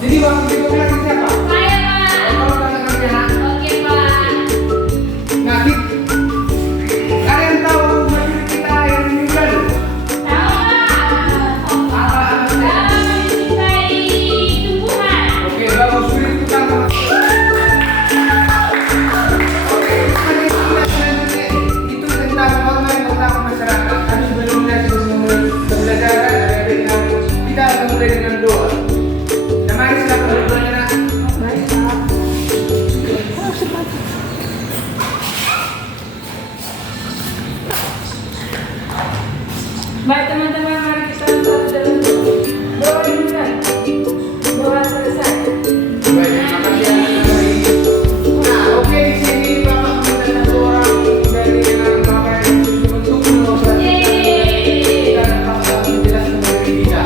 Jadi waktu itu lagi siapa? Saya, Pak. Kalau kalian ngerti ya? Oke, Pak. Nah, kalian tahu majelis kita yang meninggal? Tahu, Pak. Apa? Dalam mencintai tumbuhan. Oke, bagus. Beri tepuk tangan. Oke, majelis kita selanjutnya itu tentang norma yang berlaku masyarakat. Tapi sebelumnya sebelum pembelajaran kita akan mulai dengan doa. Mari silakan berdoa. Baik teman-teman, mari kita satu dalam doa dimulai. Doa selesai. Baik, terima kasih anak dari. Nah, oke, di sini Bapak meminta satu orang dari lembaga yang untuk mengusahakan dan Bapak menjelaskan dari kita.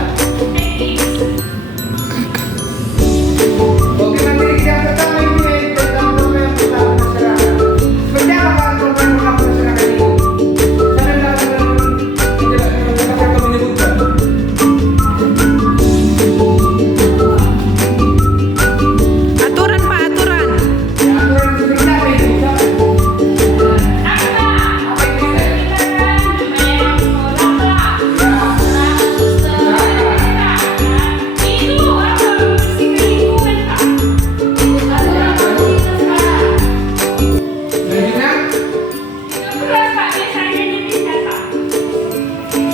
Oke, materi kita pertama ini yaitu tentang norma yang berlaku masyarakat. Seperti apa norma yang berlaku masyarakat itu? Saya tidak menyebutkan. Aturan Pak, aturan. Ya, aturan seperti apa itu? Apa itu?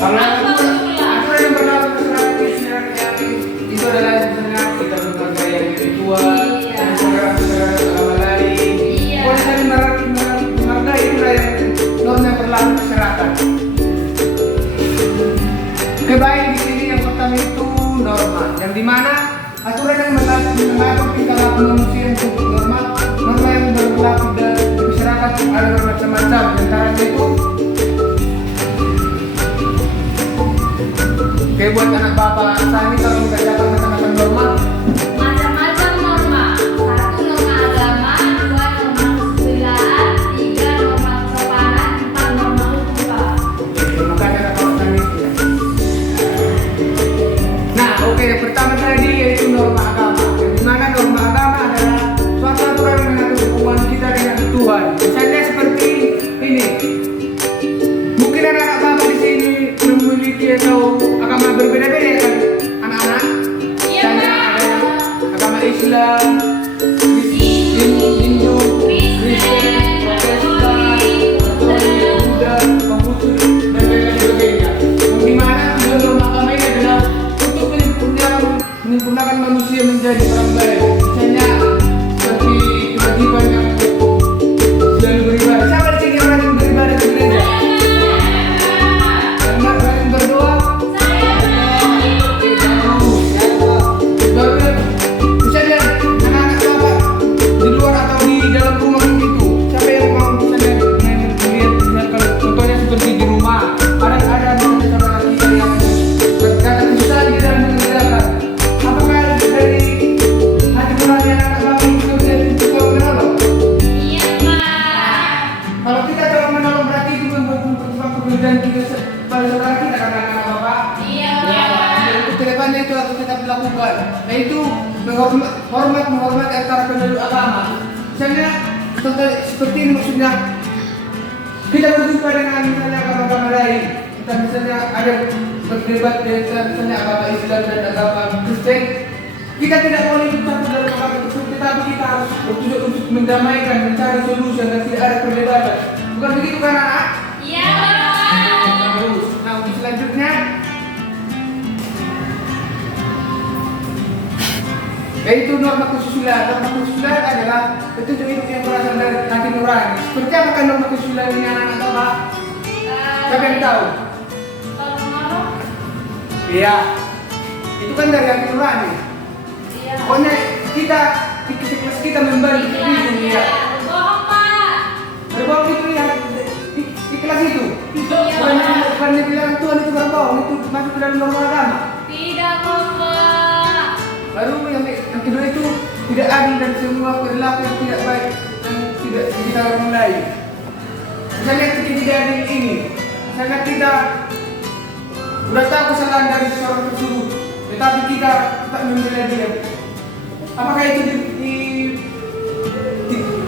Karena aturan yang berlaku masyarakat itu adalah misalnya kita berkeluarga yang lebih tua, dan saudara-saudara agama lain. Pokoknya saling menghargai itulah yang norma yang berlaku masyarakat. Oke, baik, di sini yang pertama itu norma, yang dimana aturan yang mengatur tingkah laku manusia yang disebut norma. Norma yang berlaku di masyarakat ada bermacam-macam, antaranya itu. Oke, buat anak bapak Sani kalau mengerjakan kata-kata norma. Macam-macam norma. 1 norma agama, 2 norma kesusilaan, 3 norma kesopanan, 4 norma hukum, Pak. Oke, terima kasih anak bapak Sani. Nah, oke, yang pertama tadi yaitu norma agama. Yang dimana norma agama adalah suatu aturan yang mengatur hubungan kita dengan Tuhan. Misalnya seperti ini. Mungkin anak-anak bapak di sini memiliki atau agama berbeda-beda ya kan, anak-anak. Iya, Misalnya Pak. ada agama Islam, Hindu, Kristen, Protestan, Katolik, Buddha, Konghucu, dan lain sebagainya. Yang dimana tujuan norma agama ini adalah untuk menyempurnakan manusia menjadi orang baik. Misalnya seperti kewajiban yang selalu beribadah. Siapa di sini orang yang beribadah ke gereja? Yang rajin berdoa? Baru misalnya anak-anak bapak di luar atau di dalam rumah itu, siapa yang mau misalnya melihat misalkan contohnya seperti di rumah ada misalnya saudara kita yang berkata kesusahan di dalam mengerjakan, apakah dari hati nurani anak bapak itu bisa menolong? Iya, Pak. Kalau kita coba menolong berarti itu mempercepat pekerjaan kita pada saudara kita karena anak bapak. Iya, Ya, Pak. untuk kedepannya itu harus tetap dilakukan, yaitu menghormat antara penduduk agama. Misalnya contoh seperti ini maksudnya kita berjumpa dengan misalnya agama-agama lain. Kita misalnya ada berdebat dengan misalnya agama Islam dan agama Kristen. Kita tidak boleh ikut campur dalam agama tersebut, tetapi kita harus berusaha untuk mendamaikan, mencari solusi agar tidak ada perdebatan. Bukan begitu kan anak? Iya, Pak. Bagus. Nah, untuk selanjutnya yaitu norma kesusilaan. Norma kesusilaan adalah petunjuk hidup yang berasal dari hati nurani. Seperti apakah norma kesusilaan ini anak-anak bapak? Siapa yang tahu? Iya. Itu kan dari hati nurani. Iya. Pokoknya kita di kelas kita memberi Iya. ya. Bohong Pak. Berbohong itu ya di kelas itu. Iya. Bukan bilang Tuhan itu berbohong, itu masuk ke dalam norma agama. Tidak kok Pak. Baru yang kedua itu tidak adil dan semua perilaku yang tidak baik yang tidak kita mulai. Misalnya tidak adil ini, misalnya kita sudah tahu kesalahan dari seseorang tersebut, tetapi kita tak membela dia. Apakah itu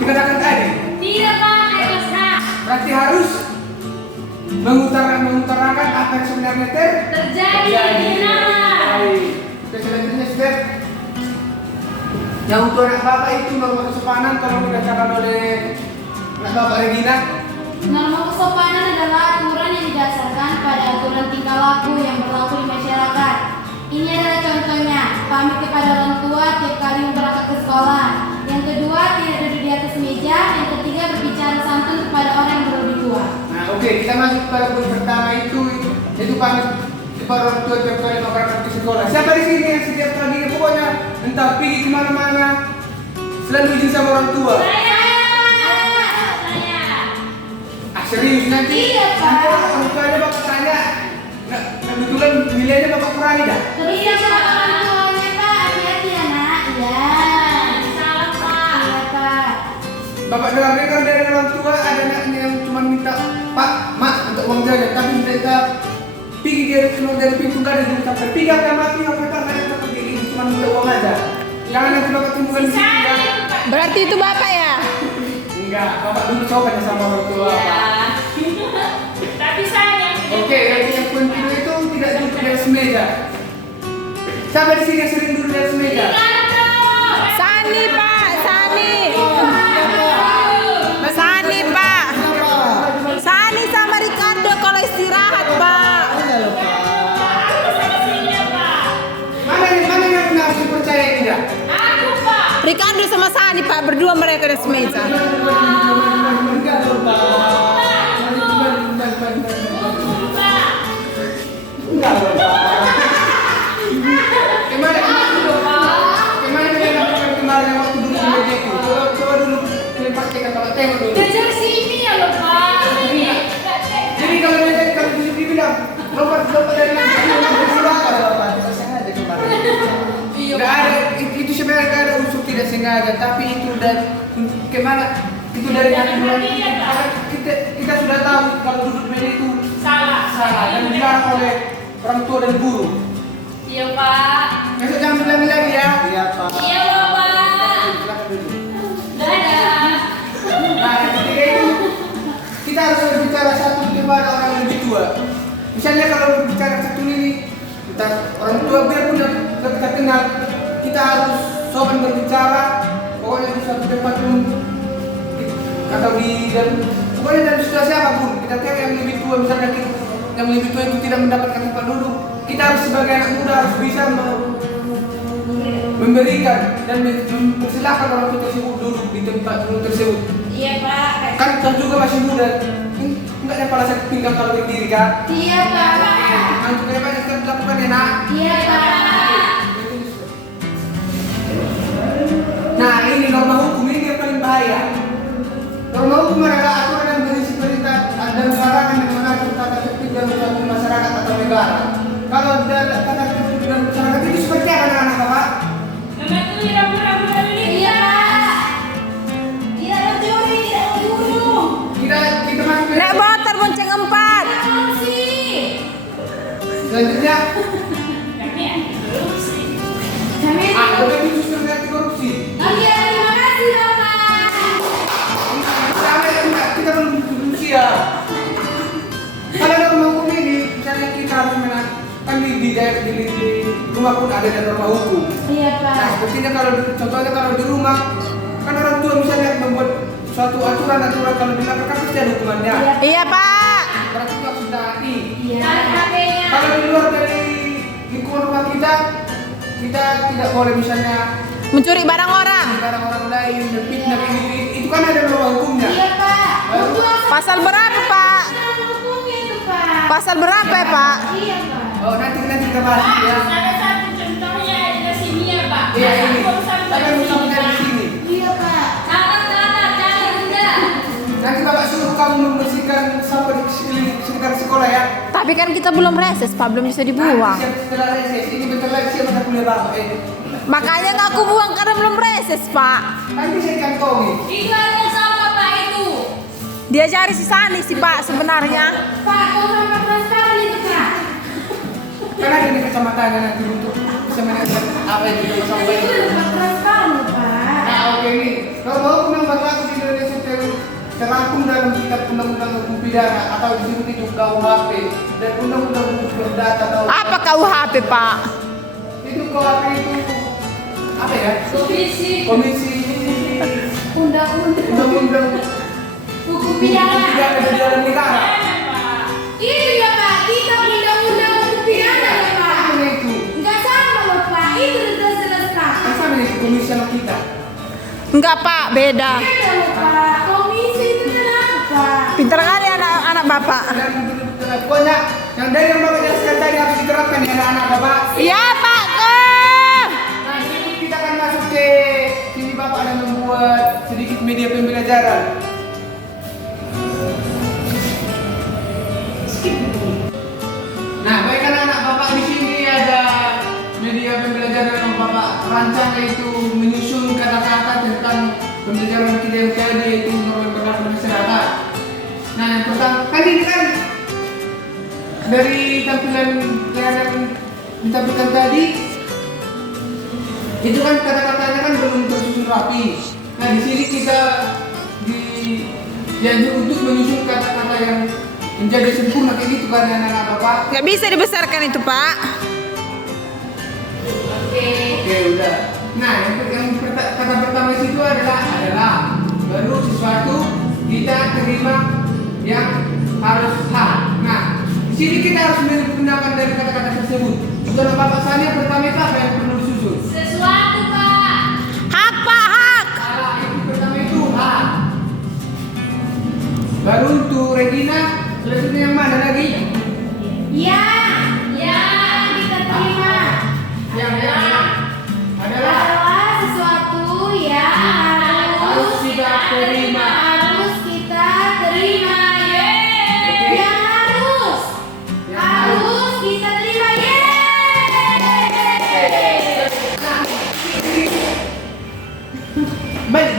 dikatakan adil? Tidak Pak, Eros Hak. Berarti harus mengutarakan apa yang sebenarnya Terjadi di dalam. Baik. Selanjutnya step yang untuk anak bapak itu norma kesopanan kalau dikatakan oleh anak bapak Regina. Norma kesopanan adalah aturan yang didasarkan pada aturan tingkah laku yang berlaku di masyarakat. Ini adalah contohnya, pamit kepada orang tua tiap kali berangkat ke sekolah. Yang kedua, tidak duduk di atas meja. Yang ketiga, berbicara santun kepada orang yang berlebih tua. Nah, oke, kita masuk pada poin pertama itu pamit kepada orang tua tiap kali mau berangkat ke sekolah. Siapa di sini yang setiap kali pokoknya entah pergi kemana-mana selalu izin sama orang tua? Saya. Serius nanti? Iya, Pak. Nanti orang tuanya bapak tanya. Nah, kebetulan nilainya bapak kurangi dah. Iya Pak, orang tuanya Pak, hati-hati ya nak. Iya. Salam Pak. Iya Pak. Bapak dengar dari orang tua ada anaknya yang cuma minta Pak, Mak untuk uang jajan, tapi minta pergi dia keluar dari pintu gak ada duit sampai pergi apa mati apa tak ada tempat kayak gini cuma minta uang aja. Jangan nanti bapak timbulkan di sini ya. Berarti itu bapak ya? Enggak, bapak dulu sopan sama orang tua. Pak. Tapi sayang. Oke, yang poin kedua itu tidak duduk di atas meja. Siapa di sini yang sering duduk di atas meja? Sani pak, Sani. Sani pak. Sani sama Ricardo kalau istirahat pak. Mana yang benar harus dipercaya tidak? Aku Pak. Ricardo sama Sani pak, berdua mereka di semeja. Coba dulu praktekkan kalau tengok dulu. Kejar sini ya loh Pak. Jadi kalau dibilang lompat dari nggak ada itu sebenarnya nggak ada unsur tidak sengaja tapi itu dari kemana itu dari hati nurani kita sudah tahu kalau duduk meja itu salah dan dilarang oleh orang tua dan guru. Iya Pak. Besok jangan bilang lagi ya. Iya Pak. Iya Bapak. Dadah. Nah yang ketiga itu kita harus berbicara satu kepada orang yang lebih tua. Misalnya kalau berbicara satu ini kita orang tua biarpun kita kenal kita harus sopan berbicara pokoknya di suatu tempat pun atau di dan pokoknya dalam situasi apapun kita tengok yang lebih tua misalnya yang lebih tua itu tidak mendapatkan tempat duduk kita harus sebagai anak muda harus bisa memberikan dan mempersilahkan orang tua tersebut duduk di tempat duduk tersebut. Iya Pak. Kan kita juga masih muda enggak ada kepala sakit pinggang kalau berdiri kan. Iya Pak. Untuk ke depan kita lakukan ya nak. Iya Pak. Nah ini norma hukum ini yang paling bahaya. Norma hukum adalah aturan yang berisi perintah dan larangan yang mengatur tata tertib dalam suatu masyarakat atau negara. Kalau dalam tata tertib dalam masyarakat itu seperti apa anak-anak bapak? Mematuhi rambu-rambu Iya Pak. Tidak mencuri, tidak membunuh. Kita masuk ke Nek motor bonceng 4. Korupsi. selanjutnya. Kami Aku lebih justru ngerti korupsi. Iya, terima kasih Bapak. Kita belum ya. Kalau ada norma hukum ini, misalnya kita harus kan di daerah di rumah pun ada norma hukum. Iya Nah, Pak. sepertinya contohnya kalau di rumah kan orang tua misalnya membuat suatu aturan kalau dilakukan pasti ada hukumannya. Iya pak. Berarti itu harus ditaati. Iya. HP-nya. Kalau di luar dari lingkungan rumah kita tidak boleh misalnya Mencuri barang orang. barang orang lain dan fitnah itu kan ada norma hukumnya. Iya Pak. Pasal berapa pak? Hukumnya itu Pak. Pasal berapa ya pak? Iya Pak. Oh, nanti kita bahas Pak, ya. salah satu contohnya adalah sini ya Pak. Iya, ini. Sampai Tapi mau sampai dari sini. sini. Iya Pak. Jangan rendah. Nanti Bapak suruh kamu membersihkan sampah di sekitar sekolah ya. Tapi kan kita belum reses, Pak, belum bisa dibuang. Nanti setelah reses, ini bentar lagi siapa mata kuliah Bapak. Makanya nggak aku buang karena belum reses, Pak. Kan bisa dikantongi. Itu ada sama Pak itu. Dia cari si Sani sih, Pak, sebenarnya. Pak, kau sama transparan itu Pak. Karena ada di kecamatannya nanti untuk bisa melihat apa yang kita sampai. Itu udah transparan Pak. Nah, oke nih. Kalau mau undang berlaku di Indonesia terangkum dalam kitab undang-undang hukum pidana atau disebut itu KUHP dan undang-undang hukum perdata atau Apa KUHP, Pak? itu KUHP itu apa ya? Komisi. Undang-undang Hukum pidana. di dalam negara. Itu ya Pak, kita undang-undang hukum pidana ya Pak. Apa itu? Enggak sama loh Pak, itu jelas-jelas Pak. Kan sama itu komisi sama kita. Enggak, Pak, beda. Beda loh Pak, komisi itu kan apa Pak? Pintar kali anak-anak Bapak. Dan pokoknya yang dari yang Bapak jelaskan tadi harus diterapkan ya anak-anak Bapak. Iya, Pak. Nah, ini kita akan masuk ke sini Bapak ada membuat sedikit media pembelajaran. Nah, baik anak-anak Bapak di sini ada media pembelajaran yang Bapak rancang yaitu menyusun kata-kata tentang pembelajaran kita yang tadi yaitu norma berlaku masyarakat. Nah, yang pertama kan ini kan dari tampilan yang ditampilkan tadi itu kan kata-katanya kan belum tersusun rapi. Nah, di sini kita dianjur untuk menyusun kata-kata yang menjadi sempurna kayak gitu kan anak-anak Bapak. Nggak bisa dibesarkan itu, Pak. Oke, udah. Nah, kata pertama di situ adalah baru sesuatu kita terima yang harus hak. Nah, di sini kita harus menggunakan dari kata-kata tersebut. Untuk Bapak Sani pertama itu apa yang perlu disusun? Sesuatu Pak. Hak, Pak, hak. Salah, itu pertama itu hak. Baru untuk Regina, selanjutnya yang mana lagi? Ya, kita terima. Yang adalah Adalah sesuatu yang harus kita terima. Harus kita terima. Oke. Yang harus kita terima. Baik,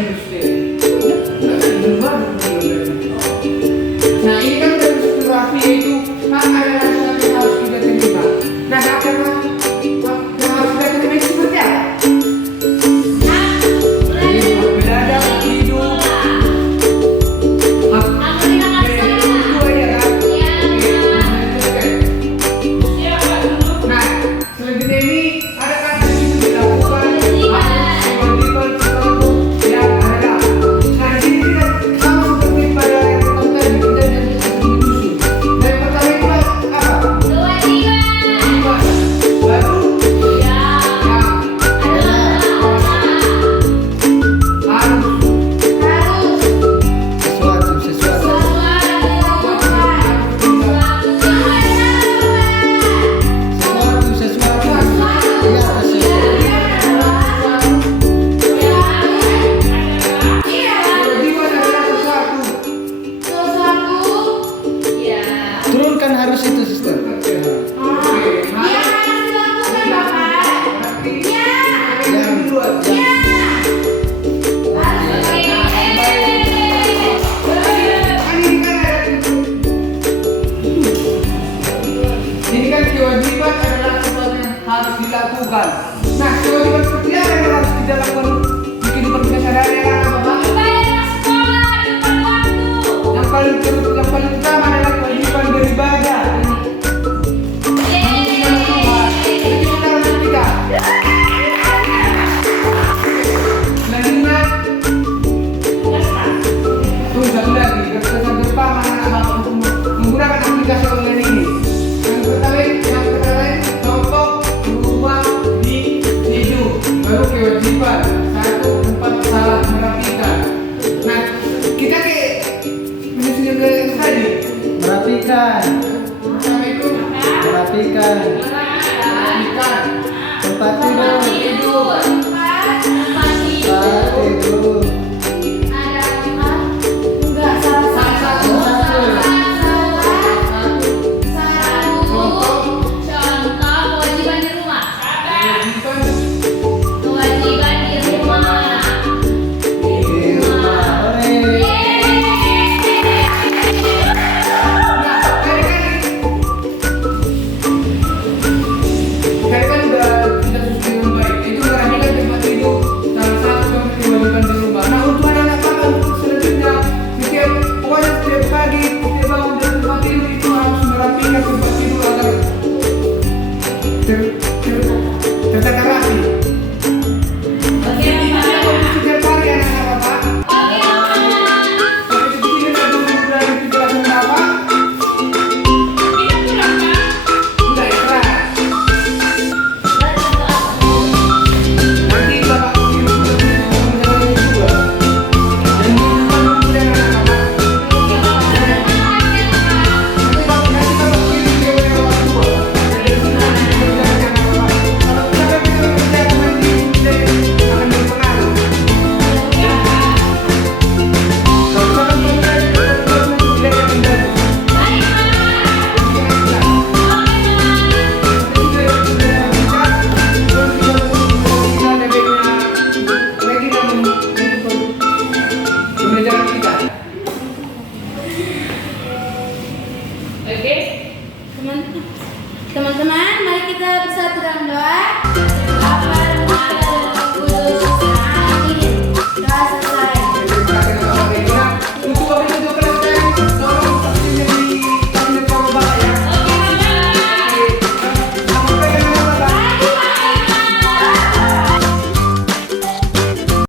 nah, ini kan dari rapi itu hak adalah sesuatu yang harus kita terima. Nah, hak yang harus kita terima itu seperti apa? Berada, hidup, hak dari orang tua ya kan? Nah, selanjutnya ini ada kata di situ dilakukan kewajiban sesuatu yang ada. Nah, di sini kita sama seperti pada yang pertama tadi kita menyusun. Nah, yang pertama itu apa? Kewajiban. Baru yang harus Sesuatu. kewajiban adalah sesuatu. Turunkan harus itu sister. Ini kan kewajiban adalah sesuatu yang harus dilakukan. Nah, kewajiban seperti apa yang harus kita lakukan di kehidupan kita sehari-hari apa Bapak? Yang paling utama adalah kewajiban beribadah. Mengingat Tuhan. Itu kita harus kita. Selanjutnya, tunggu satu lagi. Kesan bersama anak-anak untuk menggunakan aplikasi online ini. Yang pertama, contoh rumah di hidup. Baru kewajiban. 1, 4 salah merapikan. Nah, kita kayak menyusun yang tadi. Merapikan. merapikan tempat tidur. Tempat tidur. Enggak, salah satu. Contoh kewajiban di rumah. Kewajiban di rumah. Di rumah. Ore. Saya kan udah susun dengan baik. Itu merapikan tempat tidur. Salah satu yang kewajiban di rumah. Nah, untuk anak-anak kakak untuk selanjutnya, pokoknya setiap pagi, setiap bangun dari tempat tidur itu harus merapikan tempat tidur agar tertata rapi. Oke, Pak. Setiap hari anak-anak kakak. Oke, Pak. Sampai di sini dan tunggu dari penjelasan bapak. Enggak ya, Pak. Nanti bapak kirim ke penjelasan itu juga. Dan menunjukkan kemudian anak-anak. Nanti bapak kirim ke orang tua. Jadi nanti penjelasan anak-anak. Kalau sampai kita kerjakan nanti akan berpengaruh. Kalau misalkan penjelasan tidak akan mengganggu. Oke. Teman-teman, mari kita bersatu dalam doa.